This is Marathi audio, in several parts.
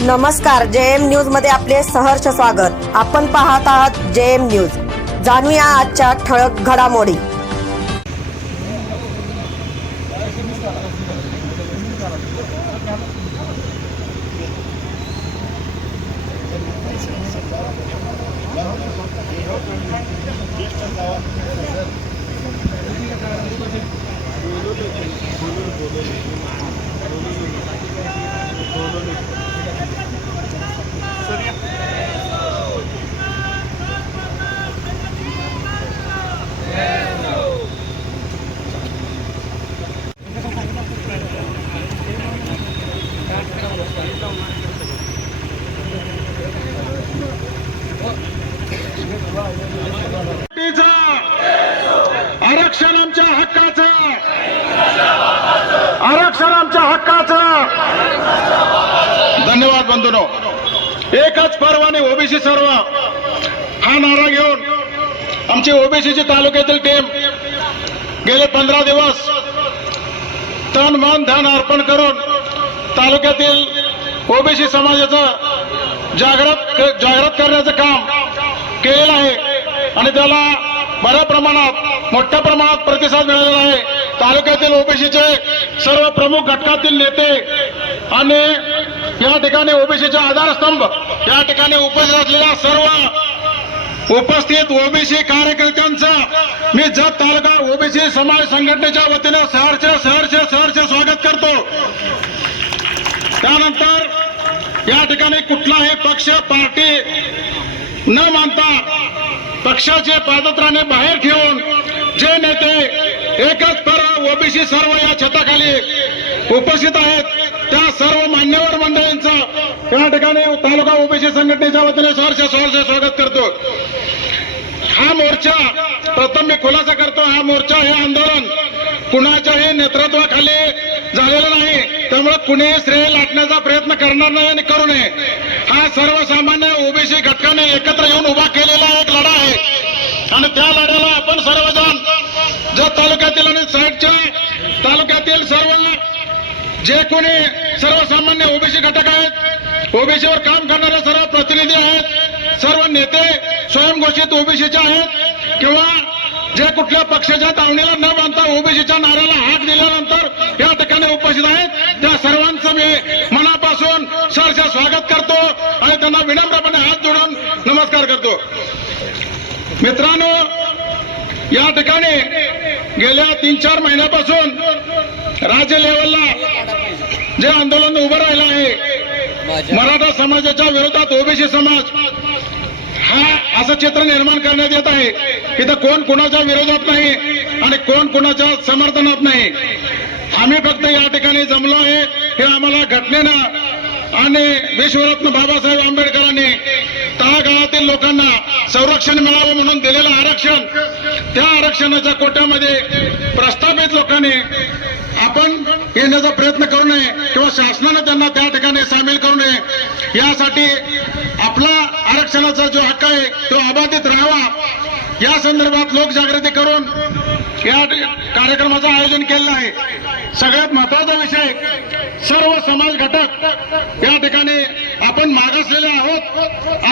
नमस्कार, JM न्यूज मध्ये आपले सहर्ष स्वागत। आपण पाहत आहात JM न्यूज। जाणूया आजच्या ठळक घडामोडी। आरक्षण आमच्या हक्काचं, आरक्षण आमच्या हक्काचं। धन्यवाद बंधूंनो। एकच पर्वाने ओबीसी सर्व हा नारा घेऊन आमची ओबीसीची तालुक्यातील टीम गेले 15 दिवस तन मन धन अर्पण करून तालुक्यातील ओबीसी समाजाचं जागृत करण्याचं काम केलेलं आहे आणि त्याला बऱ्या प्रमाणात मोठ्या प्रमाणात प्रतिसाद मिळालेला आहे। तालुक्यातील ओबीसीचे सर्व प्रमुख घटकातील नेते आणि या ठिकाणी ओबीसीचा आधारस्तंभ या ठिकाणी उपस्थित असलेल्या सर्व उपस्थित ओबीसी कार्यकर्त्यांचा मी जत तालुका ओबीसी समाज संघटनेच्या वतीने सहर्ष स्वागत करतो। त्यानंतर या ठिकाणी कुठलाही पक्ष पार्टी न मानता पक्षाचे पादत्राणे बाहेर ठेवून जे नेते एकच पर्व ओबीसी सर्व या छताखाली उपस्थित आहेत त्या सर्व मान्यवर मंडळींचा या ठिकाणी तालुका ओबीसी संघटनेच्या वतीने सहर्ष स्वागत करतो। हा मोर्चा प्रथम मी खुलासा करतो, हा मोर्चा हे आंदोलन कुणाच्याही नेतृत्वाखाली झालेलं नाही, त्यामुळे कुणीही श्रेय लाटण्याचा प्रयत्न करणार नाही आणि करू नये। हा सर्वसामान्य ओबीसी घटकाने एकत्र येऊन उभा केलेला एक लढा आहे आणि त्या लढ्याला आपण सर्वजण जत तालुक्यातील आणि साईडच्या तालुक्यातील सर्व जे कोणी सर्वसामान्य ओबीसी घटक आहेत, ओबीसीवर काम करणारे सर्व प्रतिनिधी आहेत, सर्व नेते स्वयंघोषित ओबीसीचे आहेत किंवा जे कुठल्या पक्षाच्या दावणीला न बांधता ओबीसीच्या नाऱ्याला हाक दिल्यानंतर या ठिकाणी उपस्थित आहेत त्या सर्वांचं मी मनापासून सहर्ष स्वागत करतो आणि त्यांना विनम्रपणे हात जोडून नमस्कार करतो। मित्रांनो, या ठिकाणी गेल्या 3-4 महिन्यापासून राज्य लेवलला जे आंदोलन उभं राहिलं आहे मराठा समाजाच्या विरोधात ओबीसी समाज हा असं चित्र निर्माण करण्यात येत आहे की तर कोण कुणाच्या विरोधात नाही आणि कोण कुणाच्या समर्थनात नाही। आम्ही फक्त या ठिकाणी जमलो आहे हे आम्हाला घटनेनं आणि विश्वरत्न बाबासाहेब आंबेडकरांनी तळागाळातील लोकांना संरक्षण मिळावं म्हणून दिलेलं आरक्षण, त्या आरक्षणाच्या कोट्यामध्ये प्रस्थापित लोकांनी आपण येण्याचा प्रयत्न करू नये किंवा शासनाने त्यांना त्या ठिकाणी सामील करू नये, यासाठी आपला आरक्षणाचा जो हक्क आहे तो अबाधित राहावा या संदर्भात लोकजागृती करून या कार्यक्रमाचं आयोजन केलेलं आहे। सगळ्यात महत्वाचा विषय, सर्व समाज घटक या ठिकाणी आपण मागासलेले आहोत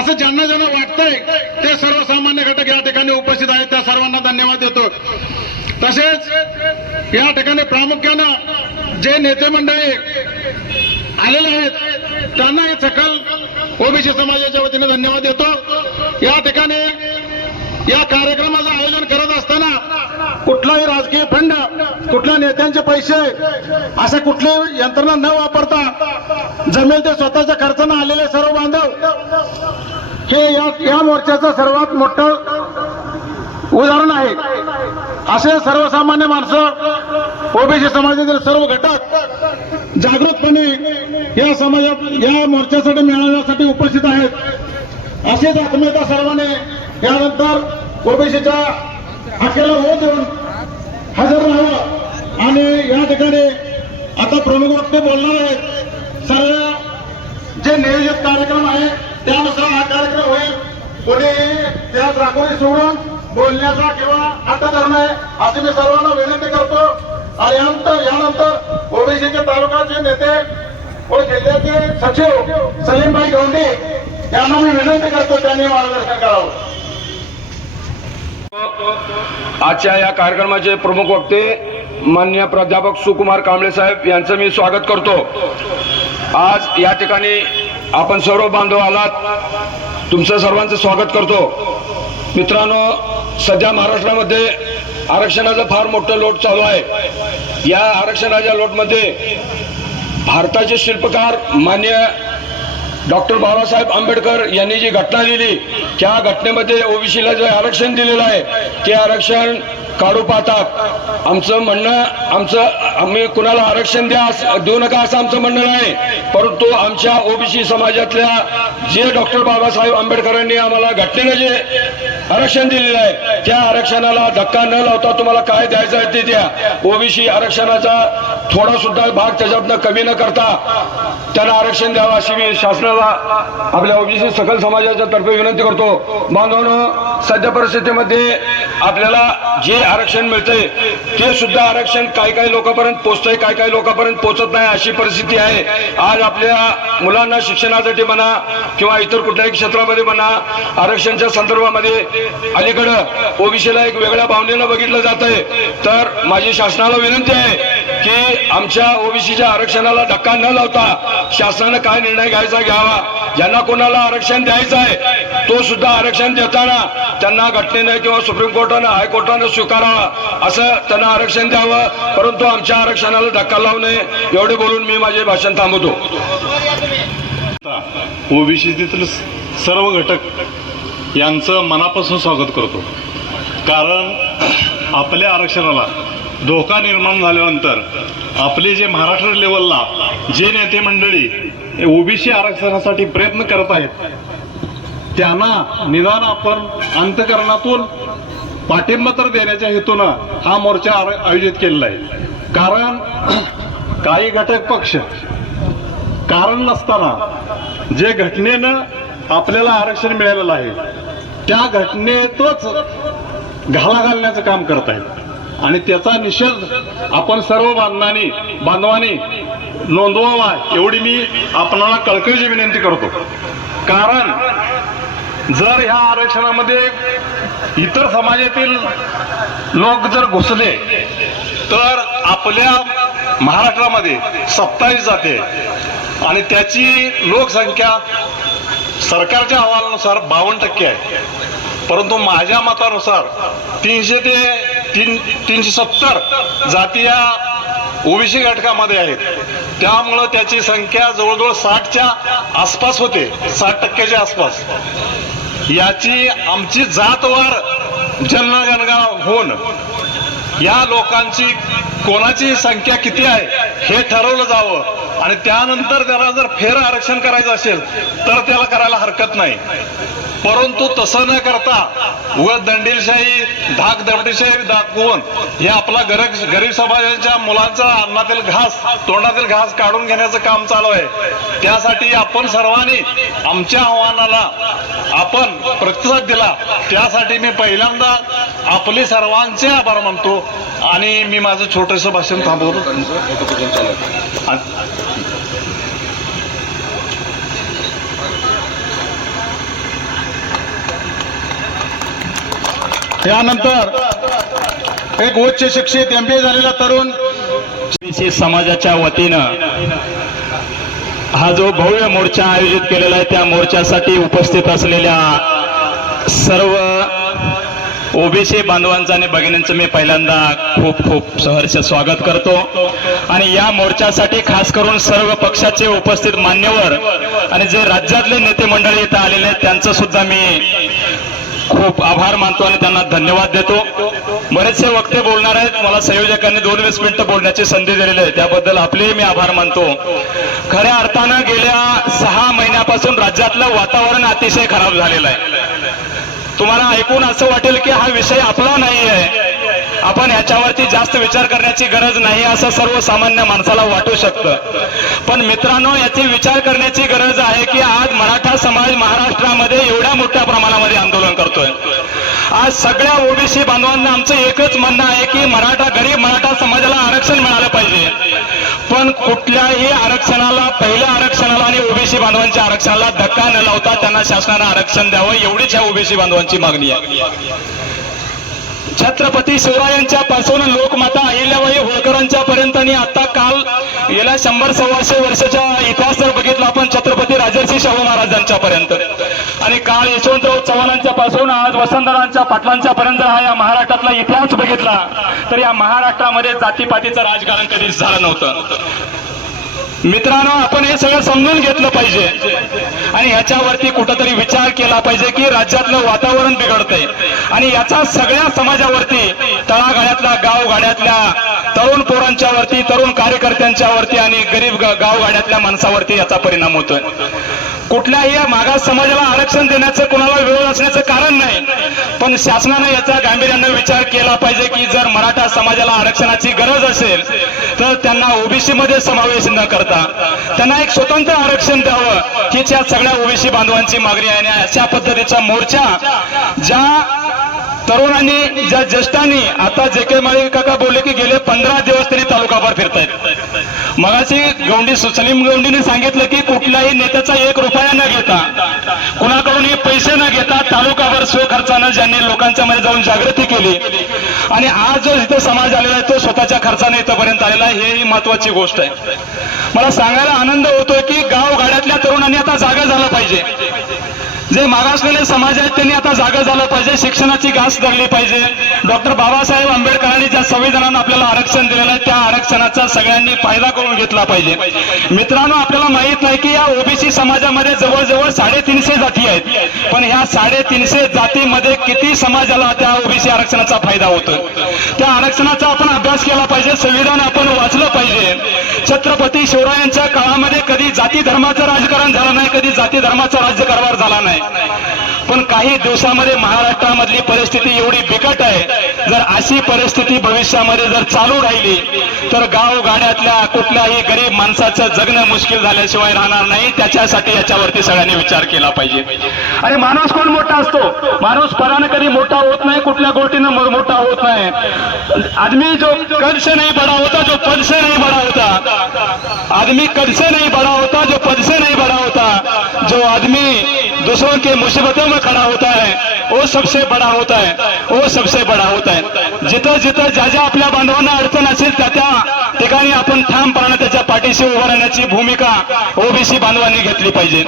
असं ज्यांना वाटतंय ते सर्वसामान्य घटक या ठिकाणी उपस्थित आहेत, त्या सर्वांना धन्यवाद देतो। तसेच या ठिकाणी प्रामुख्यानं जे नेते मंडळी आलेले आहेत त्यांना हे सकल ओबीसी समाजाच्या वतीने धन्यवाद देतो। या ठिकाणी या कार्यक्रमाचं आयोजन करत असताना कुठलाही राजकीय फंड, कुठल्या नेत्यांचे पैसे अशा कुठली यंत्रणा न वापरता जमेल ते स्वतःच्या खर्चाने आलेले सर्व बांधव हे या मोर्चाचं सर्वात मोठं उदाहरण आहे। असे सर्वसामान्य माणसं ओबीसी समाजातील सर्व घटक जागृतपणे या मोर्चासाठी मेळाव्यासाठी उपस्थित आहेत। अशीच आत्मीयता सर्वांनी यानंतर ओबीसीच्या हक्काला होत देऊन हजर राहावं आणि या ठिकाणी आता प्रमुख वक्ते बोलणार आहेत। सर्व जे नियोजित कार्यक्रम आहे त्यानुसार हा कार्यक्रम होईल। कोणी त्यात राखोळी सोडून बोलण्याचा किंवा हट्ट धरणे अशी मी सर्वांना विनंती करतो। आणि यानंतर ओबीसीचे तालुक्याचे नेते व जिल्ह्याचे सचिव सलीमभाई गवंडे यांना मी विनंती करतो त्यांनी मार्गदर्शन करावं. आजच्या या कार्यक्रमाचे प्रमुख वक्ते माननीय प्राध्यापक सुकुमार कांबळे साहेब यांचं मी स्वागत करतो. आज या ठिकाणी आपण सर्व बांधव आलात, तुमचं सर्वांचं स्वागत करतो. मित्रांनो, सध्या महाराष्ट्रामध्ये आरक्षणाचं फार मोठं लोट चालू आहे. या आरक्षणाच्या लोटमध्ये भारताचे शिल्पकार माननीय डॉक्टर बाबासाहेब आंबेडकर यांनी जी घटना लिहिली, त्या घटनेमध्ये ओबीसीला जे आरक्षण दिलेलं आहे ते आरक्षण काढू पाहतात. आमचं म्हणणं आम्ही कुणाला आरक्षण देऊ नका असं आमचं म्हणणं नाही, परंतु आमच्या ओबीसी समाजातल्या जे डॉक्टर बाबासाहेब आंबेडकरांनी आम्हाला घटनेनं जे आरक्षण दिलेलं आहे त्या आरक्षणाला धक्का न लावता तुम्हाला काय द्यायचं आहे ते द्या. ओबीसी आरक्षणाचा थोडा सुद्धा भाग त्याच्यातनं कमी न करता त्यांना आरक्षण द्यावं अशी मी शासनाला आपल्या ओबीसी सकल समाजाच्या तर्फे विनंती करतो. बांधवांनो, सध्या परिस्थितीमध्ये आपल्याला जे आरक्षण मिळतंय ते सुद्धा आरक्षण काही लोकांपर्यंत पोहोचतंय, काही लोकांपर्यंत पोहोचत नाही अशी परिस्थिती आहे. आज आपल्या मुलांना शिक्षणासाठी म्हणा किंवा इतर कुठल्याही क्षेत्रामध्ये म्हणा आरक्षणच्या संदर्भामध्ये अलीकडं ओबीसीला एक वेगळ्या भावनेनं बघितलं जात आहे. तर माझी शासनाला विनंती आहे की आमच्या ओबीसीच्या आरक्षणाला धक्का न लावता शासनानं काय निर्णय घ्यावा. ज्यांना कोणाला आरक्षण द्यायचं आहे तो सुद्धा आरक्षण देताना त्यांना घटनेनं किंवा सुप्रीम कोर्टानं हायकोर्टानं स्वीकारावा असं त्यांना आरक्षण द्यावं, परंतु आमच्या आरक्षणाला धक्का लावू नये. एवढे बोलून मी माझे भाषण थांबवतो. ओबीसीतील सर्व घटक यांचं मनापासून स्वागत करतो. कारण आपल्या आरक्षणाला धोका निर्माण झाल्यानंतर आपले जे महाराष्ट्र लेवलला जे नेते मंडळी ओबीसी आरक्षणासाठी प्रयत्न करत आहेत त्यांना निदान आपण अंतःकरणातून पाठिंबा तर देण्याच्या हेतूनं हा मोर्चा आयोजित केलेला आहे. कारण काही घटक पक्ष कारण नसताना जे घटनेनं आपल्याला आरक्षण मिळालेलं आहे त्या घटनेतच घाला घालण्याचं काम करत आहेत आणि त्याचा निषेध आपण सर्व बांधवांनी नोंदवावा एवढी मी आपणाला कळकळीची विनंती करतो. कारण जर ह्या आरक्षणामध्ये इतर समाजातील लोक जर घुसले तर आपल्या महाराष्ट्रामध्ये 27 जाते आणि त्याची लोकसंख्या सरकारच्या अहवालानुसार 52% आहे. परंतु माझ्या मतानुसार 300 ते 370 जाती या ओबीसी घटकामध्ये आहेत. त्यामुळं त्याची संख्या जवळजवळ 60च्या आसपास होते, 60%च्या आसपास. याची आमची जातवार जनगणना होऊन या लोकांची कोणाची संख्या किती आहे हे ठरवलं जावं आणि त्यानंतर त्याला जर फेर आरक्षण करायचं असेल तर त्याला करायला हरकत नाही. परंतु तसं न करता व दंडीलशाही दबडीशाही दाखवून हे आपला गरीब समाजाच्या मुलांचा अन्नातील घास तोंडातील घास काढून घेण्याचं काम चालू आहे. त्यासाठी आपण सर्वांनी आमच्या आव्हानाला आपण प्रतिसाद दिला त्यासाठी मी पहिल्यांदा आपले सर्वांचे आभार मानतो आणि मी माझं छोटंसं भाषण थांबवतो. त्यानंतर एक उच्च शिक्षित MBA झालेला तरुण ओबीसी समाजाच्या वतीनं हा जो भव्य मोर्चा आयोजित केलेला आहे त्या मोर्चासाठी उपस्थित असलेल्या सर्व ओबीसी बांधवांचं आणि भगिनींचं मी पहिल्यांदा खूप खूप सहर्ष स्वागत करतो. आणि या मोर्चासाठी खास करून सर्व पक्षाचे उपस्थित मान्यवर आणि जे राज्यातले नेते मंडळी इथं आलेले आहेत त्यांचं सुद्धा मी खूप आभार मानतो आणि त्यांना धन्यवाद देतो. बरेचसे वक्ते बोलणार आहेत, मला संयोजकांनी 2-20 मिनिटं बोलण्याची संधी दिलेली आहे त्याबद्दल आपलेही मी आभार मानतो. खऱ्या अर्थानं गेल्या 6 महिन्यापासून राज्यातलं वातावरण अतिशय खराब झालेलं आहे. तुम्हाला ऐकून असं वाटेल की हा विषय आपला नाही आहे, आपण याच्यावरती जास्त विचार करण्याची गरज नाही असं सर्वसामान्य माणसाला वाटू शकतं. पण मित्रांनो, याची विचार करण्याची गरज आहे की आज मराठा समाज महाराष्ट्रामध्ये एवढ्या मोठ्या प्रमाणामध्ये आंदोलन करतोय. आज सगळ्या ओबीसी बांधवांना आमचं एकच म्हणणं आहे की गरीब मराठा समाजाला आरक्षण मिळालं पाहिजे, पण कुठल्याही आरक्षणाला, पहिल्या आरक्षणाला आणि ओबीसी बांधवांच्या आरक्षणाला धक्का न लावता त्यांना शासनानं आरक्षण द्यावं, एवढीच ह्या ओबीसी बांधवांची मागणी आहे. छत्रपती शिवरायांच्या पासून लोकमाता अहिल्याबाई होळकरांच्या पर्यंत आणि आता काल गेल्या 100-125 वर्षाच्या इतिहास जर बघितला आपण छत्रपती राजर्षी शाहू महाराजांच्या पर्यंत, आणि काल यशवंतराव चव्हाणांच्या पासून आज वसंतरावांच्या पाटलांच्या पर्यंत हा या महाराष्ट्रातला इतिहास बघितला तर या महाराष्ट्रामध्ये जातीपातीचं राजकारण कधीच झालं नव्हतं. मित्रांनो, आपण हे सगळं समजून घेतलं पाहिजे आणि ह्याच्यावरती कुठंतरी विचार केला पाहिजे की राज्यातलं वातावरण बिघडतंय आणि याचा सगळ्या समाजावरती, तळागाळ्यातल्या, गावगाड्यातल्या तरुण पोरांच्या वरती, तरुण कार्यकर्त्यांच्या वरती आणि गरीब गावगाड्यातल्या माणसावरती याचा परिणाम होतोय. कुठल्याही मागास समाजाला आरक्षण देण्याचं कोणाला विरोध असण्याचं कारण नाही, पण शासनाने याचा गांभीर्याने विचार केला पाहिजे की जर मराठा समाजाला आरक्षणाची गरज असेल तर त्यांना ओबीसी मध्ये समावेश न करता त्यांना एक स्वतंत्र आरक्षण द्यावं, हीच या सगळ्या ओबीसी बांधवांची मागणी आहे. आणि अशा पद्धतीचा मोर्चा ज्या तरुणांनी, ज्या ज्येष्ठांनी, आता जे के माळी काका बोलले की गेले 15 दिवस तरी तालुकाभर फिरतायत. मगाशी सलीम गौंडीने सांगितलं की कुठल्याही नेत्याचा 1 रुपया न घेता, कुणाकडूनही पैसे न घेता तालुकाभर स्वखर्चानं ज्यांनी लोकांच्या मध्ये जाऊन जागृती केली आणि आज जो इथं समाज आलेला आहे तो स्वतःच्या खर्चाने इथंपर्यंत आलेला आहे, ही महत्वाची गोष्ट आहे. मला सांगायला आनंद होतोय की गावगाड्यातल्या तरुणांनी आता जागा झालं पाहिजे. जे मागासलेले समाज आहेत त्यांनी आता जागा झालं पाहिजे, शिक्षणाची घास धरली पाहिजे. डॉक्टर बाबासाहेब आंबेडकरांनी ज्या संविधानानं आपल्याला आरक्षण दिलेलं आहे त्या आरक्षणाचा सगळ्यांनी फायदा करून घेतला पाहिजे. मित्रांनो, आपल्याला माहित नाही की या ओबीसी समाजामध्ये जवळजवळ 350 जाती आहेत, पण ह्या 350 जातीमध्ये किती समाजाला त्या ओबीसी आरक्षणाचा फायदा होतो, त्या आरक्षणाचा आपण अभ्यास केला पाहिजे, संविधान आपण वाचलं पाहिजे. छत्रपती शिवरायांच्या काळामध्ये कधी जाती धर्माचं राजकारण झालं नाही, कधी जाती धर्माचा राज्यकारभार झाला नाही, पण काही दिवसामध्ये महाराष्ट्रामधली परिस्थिती एवढी बिकट आहे. जर अशी परिस्थिती भविष्यामध्ये जर चालू राहिली तर गावगाड्यातल्या कुठल्याही गरीब माणसाचं जगणं मुश्किल झाल्याशिवाय राहणार नाही. त्याच्यासाठी याच्यावरती सगळ्यांनी विचार केला पाहिजे. आणि माणूस कोण मोठा असतो? माणूस परानं कधी मोठा होत नाही, कुठल्या गोष्टीनं मोठा होत नाही. आदमी जो कद से नहीं बड़ा होता, जो पद से नहीं बड़ा होता. आदमी कद से नहीं बड़ा होता, जो पद से नहीं बड़ा होता. जो आदमी दूसरों के मुसीबतों में खड़ा होता है वो सबसे बड़ा होता है, वो सबसे बड़ा होता है. जिथं जिथं ज्या ज्या आपल्या बांधवांना अडचण असेल त्या त्या ठिकाणी आपण ठामपणाने त्याच्या पाठीशी उभं राहण्याची भूमिका ओबीसी बांधवांनी घेतली पाहिजे.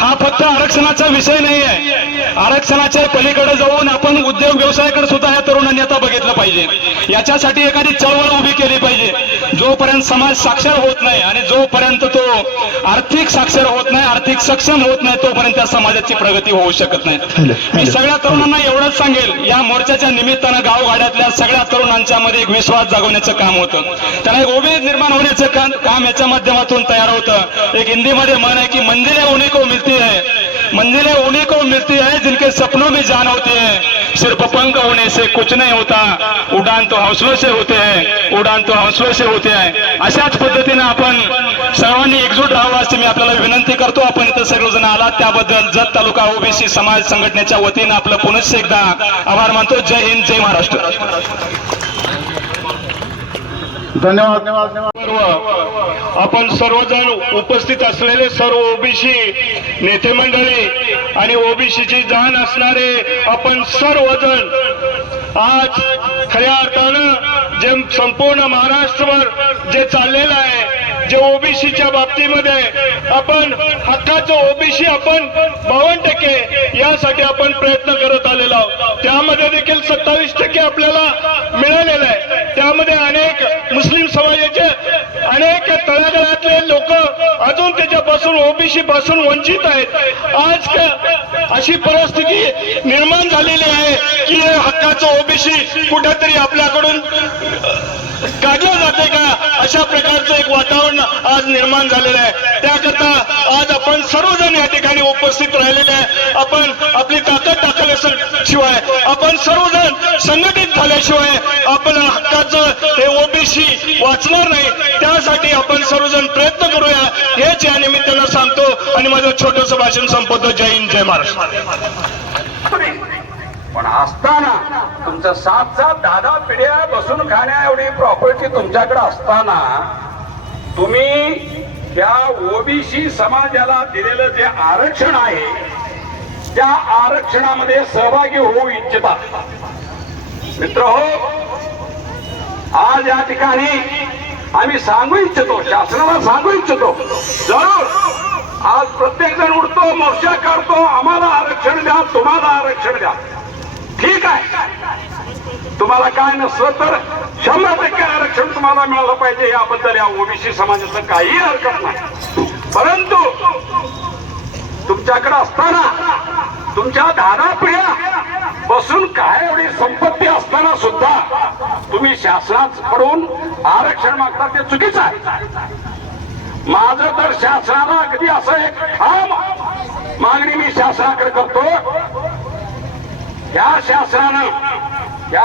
हा फक्त आरक्षणाचा विषय नाही आहे, आरक्षणाच्या पलीकडे जाऊन आपण उद्योग व्यवसायाकडे सुद्धा या तरुणांनी आता बघितलं पाहिजे. याच्यासाठी एखादी चळवळ उभी केली पाहिजे. जोपर्यंत समाज साक्षर होत नाही आणि जोपर्यंत तो आर्थिक साक्षर होत नाही, आर्थिक सक्षम होत नाही, तोपर्यंत त्या समाजाची प्रगती होऊ शकत नाही. मी सगळ्या तरुणांना एवढंच सांगेल, या मोर्चाच्या निमित्तानं गावगाड्यातल्या सगळ्या तरुणांच्या मध्ये एक विश्वास जागवण्याचं काम होतं, त्यांना एक उमेद निर्माण होण्याचं काम याच्या माध्यमातून तयार होतं. एक हिंदीमध्ये म्हण आहे की मंजिलें उन्हीं को मिलती है, मंजिलें उन्हीं को मिलती है जिनके सपनों में जान होती है. सिर्फ पंख होने से कुछ नहीं होता, उड़ान तो हौसलों से होते हैं, उड़ान तो हौसलों से होते हैं. अशाच पद्धतीने आपण सर्वांनी एकजूट राहावं अशी मी आपल्याला विनंती करतो. आपण इथं सर्वजण आलात त्याबद्दल जत तालुका ओबीसी समाज संघटनेच्या वतीनं आपलं पुनश्च एकदा आभार मानतो. जय हिंद, जय महाराष्ट्र. धन्यवाद. आपण सर्वजण उपस्थित असलेले सर्व ओबीसी नेते मंडळी आणि ओबीसीची जाण असणारे आपण सर्वजण आज खऱ्या अर्थानं जे संपूर्ण महाराष्ट्रभर जे चाललेलं आहे, जे ओबीसीच्या बाबतीमध्ये आपण हक्काचं ओबीसी आपण 52% यासाठी आपण प्रयत्न करत आलेलो आहोत. त्यामध्ये देखील 27% आपल्याला मिळालेलं आहे. त्यामध्ये अनेक मुस्लिम समाजाचे अनेक तळागाळातले लोक अजून त्याच्यापासून ओबीसी पासून वंचित आहेत. आज अशी परिस्थिती निर्माण झालेली आहे की हक्काचं ओबीसी कुठेतरी आपल्याकडून काढलं जाते का, अशा प्रकारचं एक वातावरण आज निर्माण झालेलं आहे. त्याकरता आज आपण सर्वजण या ठिकाणी उपस्थित राहिलेले आहे. आपण आपली ताकद टाकल्याशिवाय, आपण सर्वजण संघटित झाल्याशिवाय आपण हक्काचं हे ओबीसी वाचणार नाही. त्यासाठी आपण सर्वजण प्रयत्न करूया, हेच या निमित्तानं सांगतो आणि माझं छोटंसं भाषण संपवतो. जय हिंद, जय महाराष्ट्र. पण असताना तुमचं 7-10 पिढ्या बसून खाण्या एवढी प्रॉपर्टी तुमच्याकडे असताना तुम्ही त्या ओबीसी समाजाला दिलेलं जे आरक्षण आहे त्या आरक्षणामध्ये सहभागी होऊ इच्छितात. मित्रहो, आज या ठिकाणी आम्ही सांगू इच्छितो, शासनाला सांगू इच्छितो, जरूर आज प्रत्येक जण उठतो, मोर्चा काढतो, आम्हाला आरक्षण द्या, तुम्हाला आरक्षण द्या. ठीक आहे, तुम्हाला काय नसलं तर 100% आरक्षण तुम्हाला मिळालं पाहिजे याबद्दल या ओबीसी समाजाचं काही हरकत नाही. परंतु तुमच्याकडे असताना तुमच्या 10 पिढ्या बसून काय एवढी संपत्ती असताना सुद्धा तुम्ही शासनाकडून आरक्षण मागता ते चुकीचं आहे. माझं तर शासनाला अगदी असं एक ठाम मागणी मी शासनाकडे करतो. या शासनानं या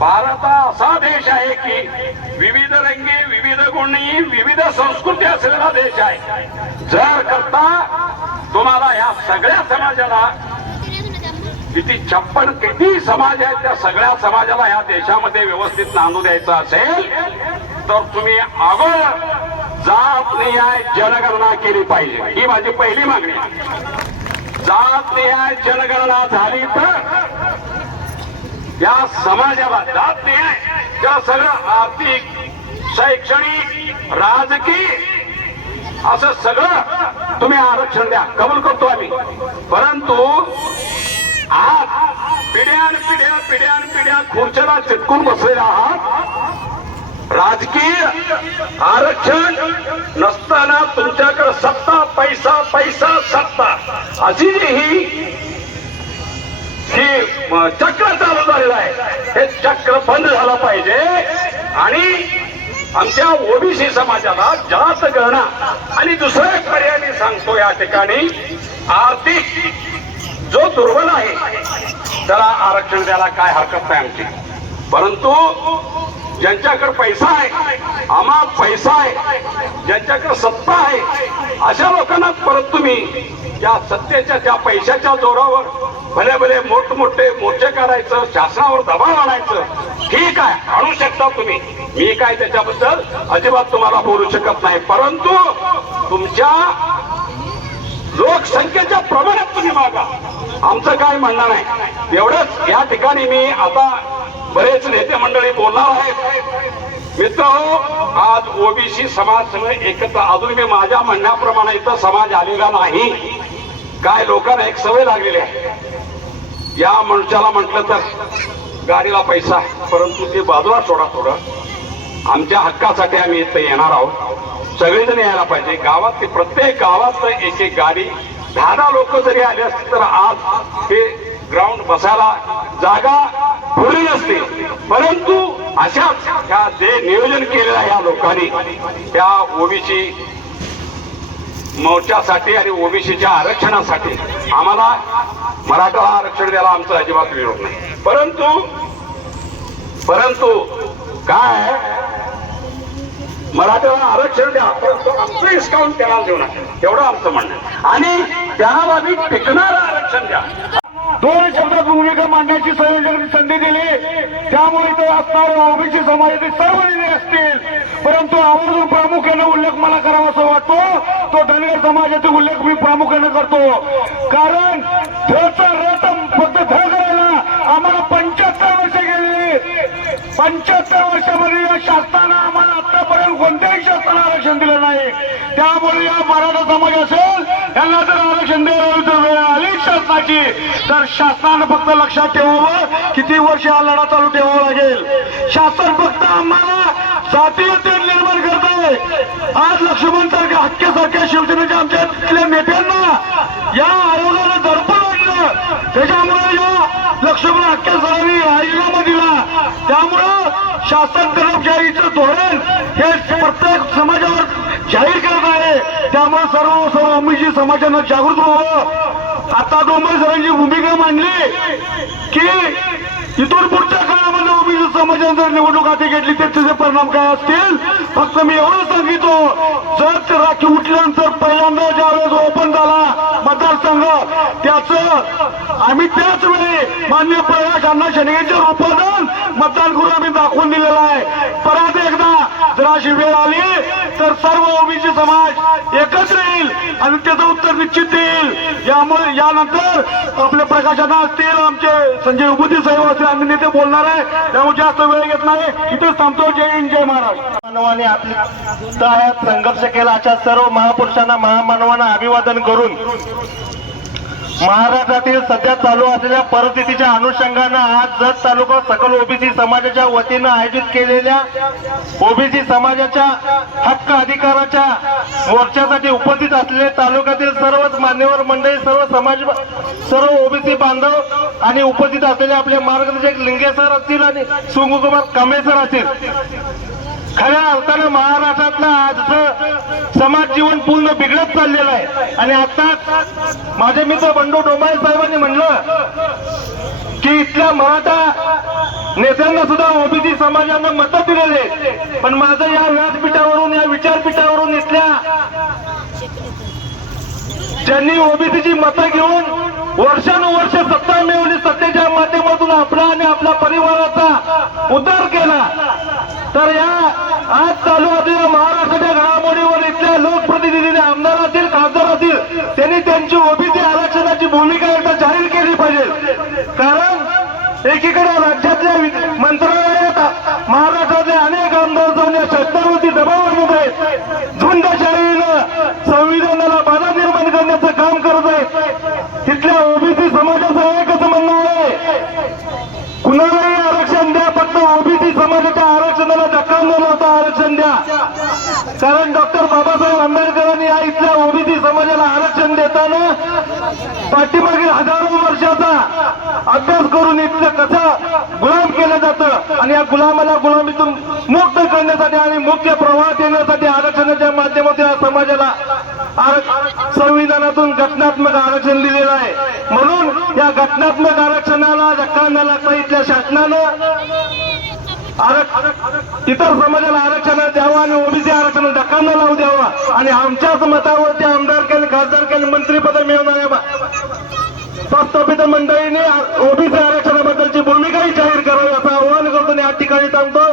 भारत असा देश आहे की विविध रंगी, विविध गुणी, विविध संस्कृती असलेला देश आहे. जर करता तुम्हाला या सगळ्या समाजाला किती 56 किती समाज आहेत त्या सगळ्या समाजाला या देशामध्ये व्यवस्थित नांदू द्यायचं असेल तर तुम्ही अगोदर जात निहाय जनगणना केली पाहिजे. ही माझी पहिली मागणी आहे. जात निहाय जनगणना झाली तर या समाजाला जात निहाय त्या सगळं आर्थिक, शैक्षणिक, राजकीय असं सगळं तुम्ही आरक्षण द्या, कबूल करतो आम्ही. परंतु आज पिढ्यान खुर्च्याला चिटकून बसलेला आहात. राजकीय आरक्षण नसताना तुमच्याकडे सत्ता, पैसा, पैसा, सत्ता अशी ही चक्र चालू झालेलं आहे. हे चक्र बंद झालं पाहिजे आणि आमच्या ओबीसी समाजाला जात गणना आणि दुसरा एक पर्याय मी सांगतो या ठिकाणी, आर्थिक जो दुर्बल आहे त्याला आरक्षण द्यायला काय हरकत नाही आमची. परंतु ज्यांच्याकडे पैसा आहे, आम्हा पैसा आहे, ज्यांच्याकडे सत्ता आहे अशा लोकांना परत तुम्ही या सत्तेच्या त्या पैशाच्या जोरावर भले भले मोठमोठे मोर्चे काढायचं, शासनावर दबाव आणायचं, ठीक आहे, आणू शकता तुम्ही. मी काय त्याच्याबद्दल अजिबात तुम्हाला बोलू शकत नाही. परंतु तुमच्या लोकसंख्येच्या प्रमाणात तुम्ही मागा, आमचं काय म्हणणं नाही. एवढंच या ठिकाणी मी आता बरेच नेते मंडळी बोलणार आहेत. मित्र हो, आज ओबीसी समाज सगळे एकत्र, अजून मी माझ्या म्हणण्याप्रमाणे इथं समाज आलेला नाही. काय लोकांना एक सवय लागलेली आहे, या मनुष्याला म्हटलं तर गाडीला पैसा, परंतु ते बाजूला सोडा. थोडं आमच्या हक्कासाठी आम्ही इथं येणार आहोत, सगळेजण यायला पाहिजे. गावात प्रत्येक गावात एक एक गाडी, 10 लोक जरी आले असतील तर आज हे ग्राउंड बसायला जागा पुरली नसते. परंतु अशाच ह्या जे नियोजन केलेलं आहे या लोकांनी त्या ओबीसी मोर्चासाठी आणि ओबीसीच्या आरक्षणासाठी आम्हाला मराठा आरक्षण द्यायला आमचा अजिबात विरोध नाही. परंतु काय मराठ्याला आरक्षण द्या, परंतु आमचं हिसकावून त्याला देऊ नका, एवढं आमचं म्हणणं. आणि त्याला आम्ही टिकणारं आरक्षण द्या. 2 शब्दात भूमिका मांडण्याची संधी दिली, त्यामुळे इथे असणारे ओबीसी समाजाचे सर्व निर्णय असतील. परंतु आवर्जून प्रामुख्याने उल्लेख मला करावा असं वाटतो, तो धनगर समाजाचा उल्लेख मी प्रामुख्याने करतो. कारण धचा रथ फक्त ध करायला आम्हाला 75 वर्ष गेली. 75 वर्षामध्ये या शासनानं आम्हाला आतापर्यंत कोणत्याही शासनाला आरक्षण दिलं नाही. त्यामुळे या मराठा समाज असेल यांना जर आरक्षण द्यायला जर वेळ आली शासनाची, तर शासनानं फक्त लक्षात ठेवावं किती वर्ष हा लढा चालू ठेवावा लागेल. शासन फक्त आम्हाला जातीय तेढ निर्माण करत आहे. आज लक्ष्मण सारख्या हक्क्यासारख्या शिवसेनेच्या आमच्या तिथल्या नेत्यांना या आयोगानं दडपण वाटलं, त्याच्यामुळे या लक्ष्मण हक्क्यासारखी राजीनामा दिला. त्यामुळं शासन कर्मचारीचं धोरण हे प्रत्येक समाजावर जाहीर करत आहे. त्यामुळे सर्व ओबीसी समाजानं जागृत व्हावं. आता डोंबर सरांची भूमिका मांडली की इथून पुढच्या काळामध्ये ओबीसी समाजाने जर निवडणूक हाती घेतली तर त्याचे परिणाम काय असतील. फक्त मी एवढं सांगितो, जर ते राखी उठल्यानंतर पहिल्यांदा ज्यावेळेस ओपन झाला मतदारसंघ, त्याचं आम्ही त्याच वेळी मान्य प्रकाश अण्णा शेंडगेंच्या रूपानं मतदान करून आम्ही दाखवून दिलेलं आहे. परत एकदा जर अशी वेळ आली तर सर्व ओबीसी समाज एकत्र येईल आणि त्याचं उत्तर निश्चित देईल. यामुळे यानंतर आपले प्रकाश अण्णा असतील, आमचे संजय विभूती साहेब असतील, आम्ही नेते बोलणार आहे. त्यामुळे जास्त वेळ घेत नाही, इथेच थांबतो. जय हिंद, जय महाराष्ट्र. मानवाने आपल्या संघर्ष केला अशा सर्व महापुरुषांना महामानवांना अभिवादन करून महाराष्ट्रातील सध्या चालू असलेल्या परिस्थितीच्या अनुषंगानं आज जत तालुका सकल ओबीसी समाजाच्या वतीनं आयोजित केलेल्या ओबीसी समाजाच्या हक्क अधिकाराच्या मोर्चासाठी उपस्थित असलेले तालुक्यातील सर्वच मान्यवर मंडळी, सर्व ओबीसी बांधव आणि उपस्थित असलेले आपले मार्गदर्शक लिंगे सर असतील आणि सुकुमार कांबळे सर असतील. खऱ्या अर्थानं महाराष्ट्रातलं आजचं समाज जीवन पूर्ण बिघडत चाललेलं आहे. आणि आताच माझे मित्र बंडू डोंबाळे साहेबांनी म्हणलं की इथल्या मराठा नेत्यांना सुद्धा ओबीसी समाजानं मतं दिलेले. पण माझं या व्यासपीठावरून, या विचारपीठावरून इथल्या ज्यांनी ओबीसीची मतं घेऊन वर्षानुवर्ष सत्ता मिळवली, सत्तेच्या माध्यमातून आपला आणि आपल्या परिवाराचा उद्धार केला, तर या आज चालू असलेल्या महाराष्ट्राच्या घडामोडीवर इथल्या लोकप्रतिनिधीने, आमदार असतील, खासदार असतील, त्यांनी त्यांची ओबीसी आरक्षणाची भूमिका एकदा जाहीर केली पाहिजे. कारण एकीकडे राज्यातल्या मंत्रालयात महाराष्ट्रातले अनेक आमदार जाऊन या शेतकऱ्यांवरती दबाव आणत आहेत, झुंडशाहीनं संविधानाला बाधा निर्माण करण्याचं काम करत आहेत. तिथल्या ओबीसी समाजाचं एकच म्हणणं आहे, कुणालाही आरक्षण द्या, फक्त ओबीसी समाजाच्या आरक्षणाला धक्का न लावता आरक्षण द्या. कारण डॉक्टर बाबासाहेब आंबेडकरांनी या इथल्या ओबीसी समाजाला आरक्षण देताना पाठीमागील हजारो वर्षाचा अभ्यास करून इथलं कसं गुलाम केलं जातं आणि या गुलामाला गुलामीतून मुक्त करण्यासाठी आणि मुख्य प्रवाहात येण्यासाठी आरक्षणाच्या माध्यमातून या समाजाला संविधानातून घटनात्मक आरक्षण दिलेलं आहे. म्हणून या घटनात्मक आरक्षणाला धक्का न लागता इथल्या शासनानं इतर समाजाला आरक्षण द्यावं आणि ओबीसी आरक्षण धक्का न लावू द्यावा आणि आमच्याच मतावरती आमदार केले, खासदार केले, मंत्रीपद मिळवणाऱ्या प्रस्थापित मंडळींनी ओबीसी आरक्षणाबद्दलची भूमिकाही जाहीर करावी असं आवाहन करतो आणि या ठिकाणी थांबतो.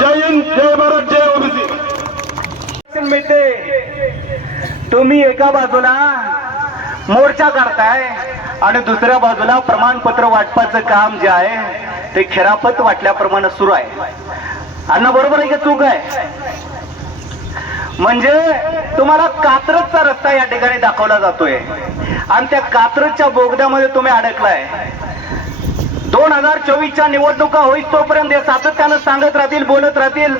जय हिंद, जय भारत, जय ओबीसी. मिळते तुम्ही एका बाजूला मोर्चा करताय आणि दुसऱ्या बाजूला प्रमाणपत्र वाटपाचं काम जे आहे ते खिरापत वाटल्याप्रमाणे सुरू आहे. अण्णा बरोबर आहे की चूक आहे? म्हणजे तुम्हाला कात्रजचा रस्ता या ठिकाणी दाखवला जातोय आणि त्या कात्रजच्या बोगद्यामध्ये तुम्ही अडकलाय. 2024च्या निवडणुका होईस तोपर्यंत हे सातत्यानं सांगत राहतील, बोलत राहतील,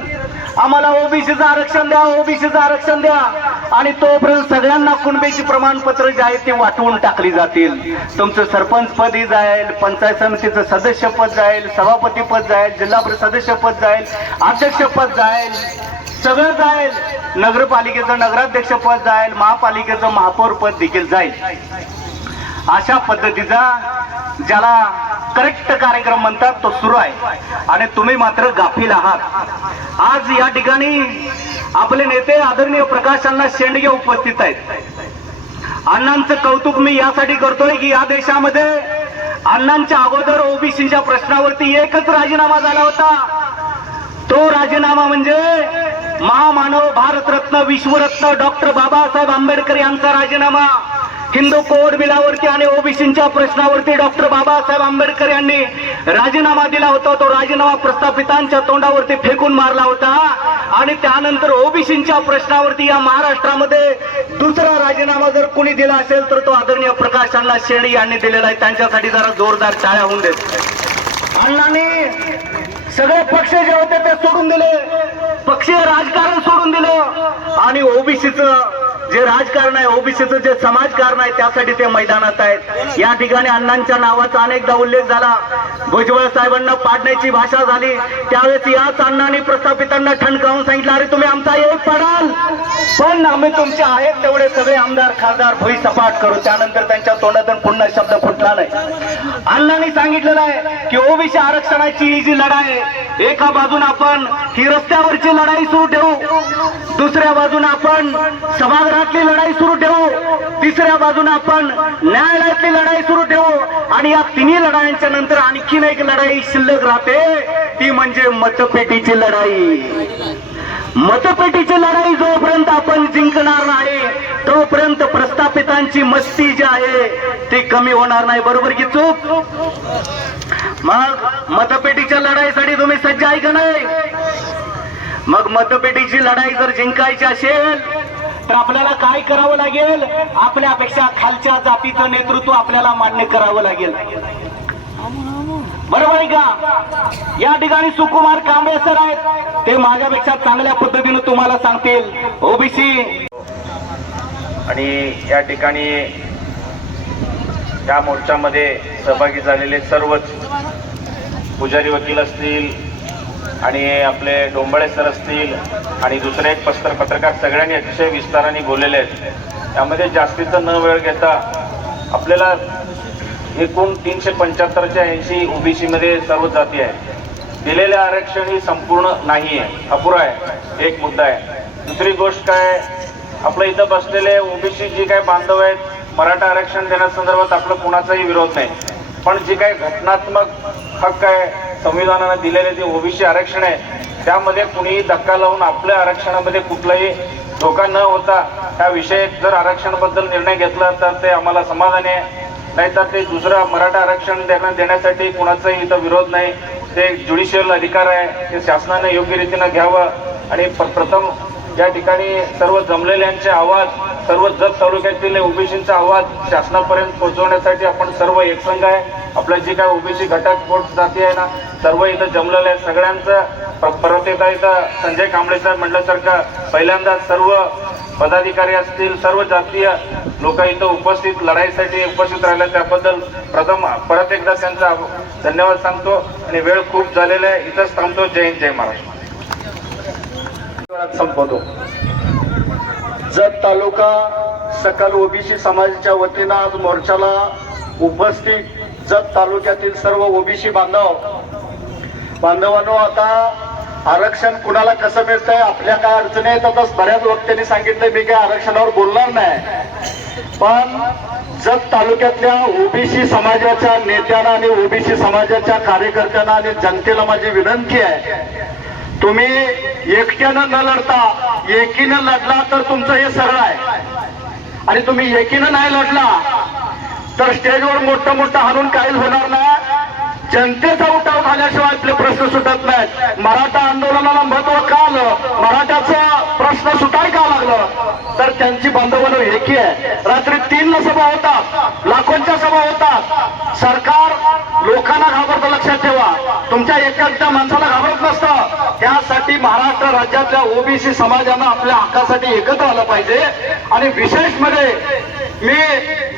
आम्हाला ओबीसीचं आरक्षण द्या, ओबीसीचं आरक्षण द्या, आणि तोपर्यंत सगळ्यांना कुणबीची प्रमाणपत्र जे आहेत ते वाटवून टाकली जातील. तुमचं सरपंच पदी जाईल, पंचायत समितीचं सदस्यपद जाईल, सभापती पद जाईल, जिल्हा परिषद सदस्यपद जाईल, अध्यक्षपद जाईल, सगळं जाईल. नगरपालिकेचं नगराध्यक्ष पद जाईल, महापालिकेचं महापौर पद देखील जाईल. अशा पद्धतीचा ज्याला करेक्ट कार्यक्रम म्हणतात तो सुरू आहे आणि तुम्ही मात्र गाफील आहात. आज या ठिकाणी आपले नेते आदरणीय प्रकाश अण्णा शेंडगे उपस्थित आहेत. अण्णांचं कौतुक मी यासाठी करतोय की या देशामध्ये अण्णांच्या अगोदर ओबीसीच्या प्रश्नावरती एकच राजीनामा झाला होता. तो राजीनामा म्हणजे महामानव, भारतरत्न, विश्वरत्न डॉक्टर बाबासाहेब आंबेडकर यांचा राजीनामा. हिंदू कोड बिलावरती आणि ओबीसीच्या प्रश्नावरती डॉक्टर बाबासाहेब आंबेडकर यांनी राजीनामा दिला होता. तो राजीनामा प्रस्थापितांच्या तोंडावरती फेकून मारला होता आणि त्यानंतर ओबीसीच्या प्रश्नावरती या महाराष्ट्रामध्ये दुसरा राजीनामा जर कोणी दिला असेल तर तो आदरणीय प्रकाश अण्णा शेंडगे यांनी दिलेला आहे. त्यांच्यासाठी जरा जोरदार टाळ्या होऊन देत. अण्णांनी सगळे पक्ष जे होते ते सोडून दिले, पक्षीय राजकारण सोडून दिलं आणि ओबीसीचं जे राजकारण आहे, ओबीसीचं जे समाजकारण आहे त्यासाठी ते मैदानात आहेत. या ठिकाणी अण्णांच्या नावाचा अनेकदा उल्लेख झाला. भुजबळ साहेबांना पाडण्याची भाषा झाली, त्यावेळेस याच अण्णांनी प्रस्थापितांना ठणकावून सांगितलं, अरे तुम्ही आमचा एक पाडाल पण आम्ही तुमचे आहेत तेवढे सगळे आमदार खासदार भुई सपाट करू. त्यानंतर त्यांच्या तोंडातून पुन्हा शब्द फुटला नाही. अण्णांनी सांगितलेलं आहे की ओबीसी आरक्षणाची ही जी लढाई आहे एका बाजून आपण ही रस्त्यावरची लढाई सुरू ठेवू, दुसऱ्या बाजून आपण सभागृहातली लढाई सुरू ठेवू, तिसऱ्या बाजून आपण न्यायालयातली लढाई सुरू ठेवू आणि या तिन्ही लढाईच्या नंतर आणखीन एक लढाई शिल्लक राहते, ती म्हणजे मतपेटीची लढाई. मतपेटीची लढाई जोपर्यंत आपण जिंकणार नाही तोपर्यंत प्रस्थापितांची मस्ती जी आहे ती कमी होणार नाही. बरोबर की चूक? मग मतपेटीच्या लढाईसाठी तुम्ही सज्ज आहे का नाही? मग मतपेटीची लढाई जर जिंकायची असेल तर आपल्याला काय करावं लागेल? आपल्यापेक्षा खालच्या जातीचं नेतृत्व आपल्याला मान्य करावं लागेल. बरोबर आहे का? या ठिकाणी सुकुमार कांबळे सर आहेत, ते माझ्यापेक्षा चांगल्या पद्धतीने तुम्हाला सांगतील. ओबीसी आणि या ठिकाणी या मोर्चामध्ये सहभागी झालेले सर्वच पुजारी वकील असतील आणि आपले डोंबळे सर असतील आणि दुसरे एक पत्रकार सगळ्यांनी अतिशय विस्ताराने बोललेले आहेत. त्यामध्ये जास्तीचा न वेळ घेता आपल्याला एकूण 375च्या 80 ओबीसी मध्ये सर्व जाती आहेत. दिलेले आरक्षण ही संपूर्ण नाही आहे, अपुरा आहे. एक मुद्दा आहे. दुसरी गोष्ट काय, आपल्या इथं बसलेले ओबीसी जी काही बांधव आहेत मराठा आरक्षण देण्यासंदर्भात आपला कुणाचाही विरोध नाही, पण जी काही घटनात्मक हक्क आहे संविधानाने दिलेले जे ओबीसी आरक्षण आहे त्यामध्ये कुणीही धक्का लावून आपल्या आरक्षणामध्ये कुठलाही धोका न होता त्या विषयी जर आरक्षणाबद्दल निर्णय घेतला तर ते आम्हाला समाधानी आहे. नाहीतर ते दुसरं मराठा आरक्षण देण्यासाठी कुणाचाही इथं विरोध नाही. ते ज्युडिशियल अधिकार आहे, ते शासनाने योग्य रीतीनं घ्यावं. आणि प्रथम या ठिकाणी सर्व जमलेल्यांचे आवाज, सर्व जत तालुक्यातील ओबीसींचा आवाज शासनापर्यंत पोहोचवण्यासाठी आपण सर्व एकसंघ आहे. आपल्या जी काय ओबीसी घटक पोट जाती आहे ना सर्व इथं जमलेलं आहे. सगळ्यांचं परत एकदा इथं संजय कांबळे साहेब म्हटल्यासारखं पहिल्यांदा सर्व पदाधिकारी असतील, सर्व जातीय लोक इथं लढाईसाठी उपस्थित राहिले त्याबद्दल परत एकदा त्यांचा धन्यवाद सांगतो. आणि वेळ खूप झालेला आहे, इथंच थांबतो. जय हिंद, जय महाराष्ट्र. संपवतो. जत तालुका सकल ओबीसी समाजाच्या वतीनं आज मोर्चाला उपस्थित जत तालुक्यातील सर्व ओबीसी बांधवांनो, आता आरक्षण कुणाला कसं मिळतंय, आपल्या काय अडचणी आहेत आता बऱ्याच वक्त्यांनी सांगितलंय, मी काय आरक्षणावर बोलणार नाही. पण जत तालुक्यातल्या ओबीसी समाजाच्या नेत्यांना आणि ओबीसी समाजाच्या कार्यकर्त्यांना आणि जनतेला माझी विनंती आहे, तुम्ही एकट्यानं न लढता एकीनं लढला तर तुमचं हे सरळ आहे. आणि तुम्ही एकीनं नाही लढला तर स्टेजवर मोठं हाणून काहीच होणार नाही. जनतेचा उठाव झाल्याशिवाय आपले प्रश्न सुटत नाहीत. मराठा आंदोलनाला महत्व का आलं, मराठ्याचा प्रश्न सुटाय का लागलं, तर त्यांची बांधवांनो एकी आहे. रात्री 3 सभा होतात, लाखोंच्या सभा होतात. सरकार लोकांना घाबरतं, लक्षात ठेवा. तुमच्या एका माणसाला घाबरत नसतं. त्यासाठी महाराष्ट्र राज्यातल्या ओबीसी समाजानं आपल्या हक्कासाठी एकत्र आलं पाहिजे. आणि विशेष मध्ये मी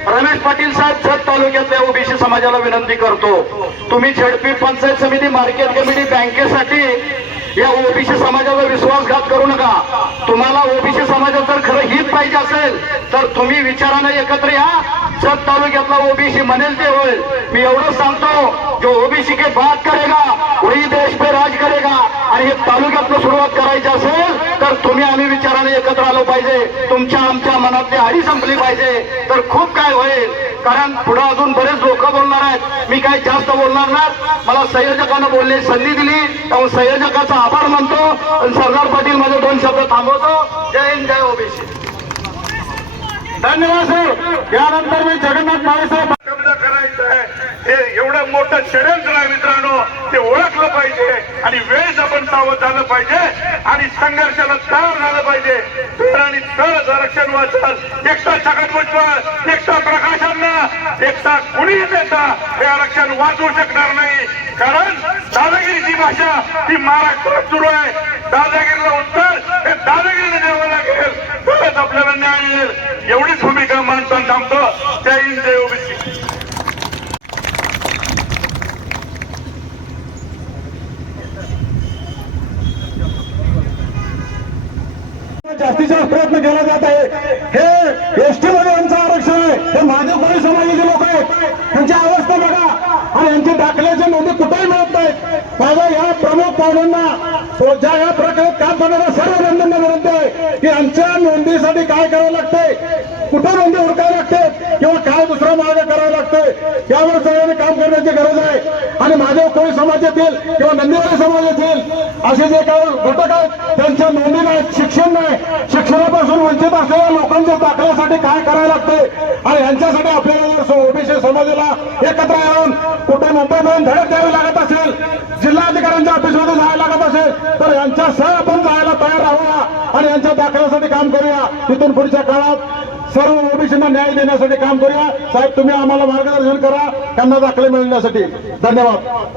रमेश पाटील साहेब जत तालुक्यातल्या ओबीसी समाजाला विनंती करतो, तुम्ही झेडपी, पंचायत समिती, मार्केट कमिटी, बँकेसाठी या ओबीसी समाजाचा विश्वासघात करू नका. तुम्हाला ओबीसी समाजात जर खरं हित पाहिजे असेल तर तुम्ही विचाराने एकत्र या. जत तालुक्यातला ओबीसी म्हणेल ते होईल. मी एवढं सांगतो, जो ओबीसी के बात करेगा वही देश पे राज करेगा. आणि हे तालुक्यातनं सुरुवात करायची असेल तर तुम्ही आम्ही विचाराने एकत्र आलो पाहिजे. तुमच्या आमच्या मनातली हाडी संपली पाहिजे, तर खूप काय होईल. कारण पुढे अजून बरेच लोक बोलणार आहेत, मी काही जास्त बोलणार नाही. मला संयोजकांना बोलण्याची संधी दिली त्यामुळे संयोजकाचा आभार मानतो. आणि सरदार पाटील माझे 2 शब्द थांबवतो. जय हिंद, जय ओबीसी. धन्यवाद सर. यानंतर मी जगन्नाथ माळेसाहेब करायचं आहे. हे एवढं मोठं षडयंत्र आहे मित्रांनो, ते ओळखलं पाहिजे आणि वेळेस आपण सावध झालं पाहिजे आणि संघर्षाला तयार झालं पाहिजे. आणि तरच आरक्षण वाचल. एकटा छगन भुजबळ, एकटा प्रकाश अण्णा, एकटा कुणीही नेता हे आरक्षण वाचवू शकणार नाही. कारण दादागिरीची भाषा ही महाराष्ट्रात सुरू आहे. दादागिरीला उत्तर हे दादागिरीने द्यावं लागेल, तरच आपल्याला न्याय मिळेल. एवढीच भूमिका मांडताना थांबतो. जय हिंद, जय ओबीसी. जास्तीत जास्त प्रयत्न केला जात आहे. हे एसटी मध्ये यांचं आरक्षण आहे, हे माझे कोणी समाजाचे लोक आहेत, त्यांची अवस्था बघा. आणि यांचे दाखल्याचे नोंदी कुठेही मिळत नाहीत. माझा या प्रमुख पाहुण्यांना ज्या या प्रकारे काम करणाऱ्या सर्व बंधूंना विनंती आहे की आमच्या नोंदीसाठी काय करावं लागतंय, कुठं नोंदी हुडकावं लागते किंवा काय दुसरा मार्ग करावा लागतोय, यावर सगळ्यांनी काम करण्याची गरज आहे. आणि माझ्या कोळी समाजातील किंवा नंदीवाडी समाजातील असे जे काही घटक आहेत त्यांच्या नोंदी नाहीत, शिक्षण नाही, शिक्षणापासून वंचित असलेल्या लोकांच्या दाखल्यासाठी काय करायला लागते आणि यांच्यासाठी आपल्याला जर ओबीसी समाजाला एकत्र येऊन कुठे मुंबईमधून धडक द्यावी लागत असेल, जिल्हाधिकाऱ्यांच्या ऑफिसमध्ये जायला लागत असेल तर यांच्या सह आपण जायला तयार राहूया आणि यांच्या दाखल्यासाठी काम करूया. तिथून पुढच्या काळात सर्व ओबीसींना न्याय देण्यासाठी काम करूया. साहेब तुम्ही आम्हाला मार्गदर्शन करा त्यांना दाखले मिळण्यासाठी. धन्यवाद.